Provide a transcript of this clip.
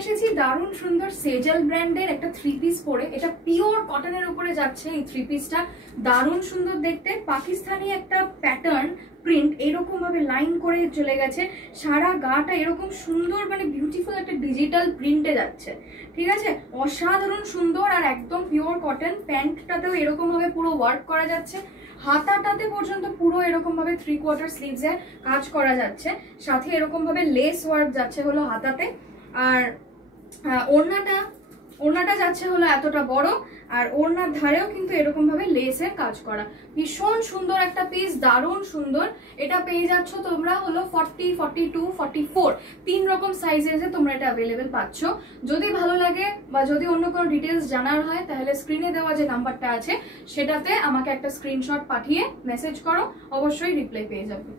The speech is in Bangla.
এসেছি দারুণ সুন্দর সেজেল ব্র্যান্ডের একটা থ্রি পিস পরে। এটা পিওর কটনের উপরে যাচ্ছে এই থ্রি পিসটা, দারুণ সুন্দর দেখতে। পাকিস্তানি একটা প্যাটার্ন প্রিন্ট এরকম ভাবে লাইন করে চলে গেছে, সারা গাটা এরকম সুন্দর মানে বিউটিফুল একটা ডিজিটাল প্রিন্টে যাচ্ছে, ঠিক আছে, অসাধারণ সুন্দর আর একদম পিওর কটন। প্যান্টটাতেও এরকম ভাবে পুরো ওয়ার্ক করা যাচ্ছে, হাতাটাতে পর্যন্ত পুরো এরকম ভাবে 3/4 স্লিভসে কাজ করা যাচ্ছে, সাথে এরকম ভাবে লেস ওয়ার্ক যাচ্ছে হলো হাতাতে। আর ওড়নাটা যাচ্ছে হলো এতটা বড়, আর ওড়নার ধারেও কিন্তু এরকম ভাবে লেসের কাজ করা। ভীষণ সুন্দর একটা পিস, দারুণ সুন্দর। এটা পেয়ে যাচ্ছ তোমরা হলো 40, 42, 44 তিন রকম সাইজে তোমরা এটা অ্যাভেলেবেল পাচ্ছ। যদি ভালো লাগে বা যদি অন্য কোনো ডিটেলস জানার হয় তাহলে স্ক্রিনে দেওয়া যে নাম্বারটা আছে সেটাতে আমাকে একটা স্ক্রিনশট পাঠিয়ে মেসেজ করো, অবশ্যই রিপ্লাই পেয়ে যাবে।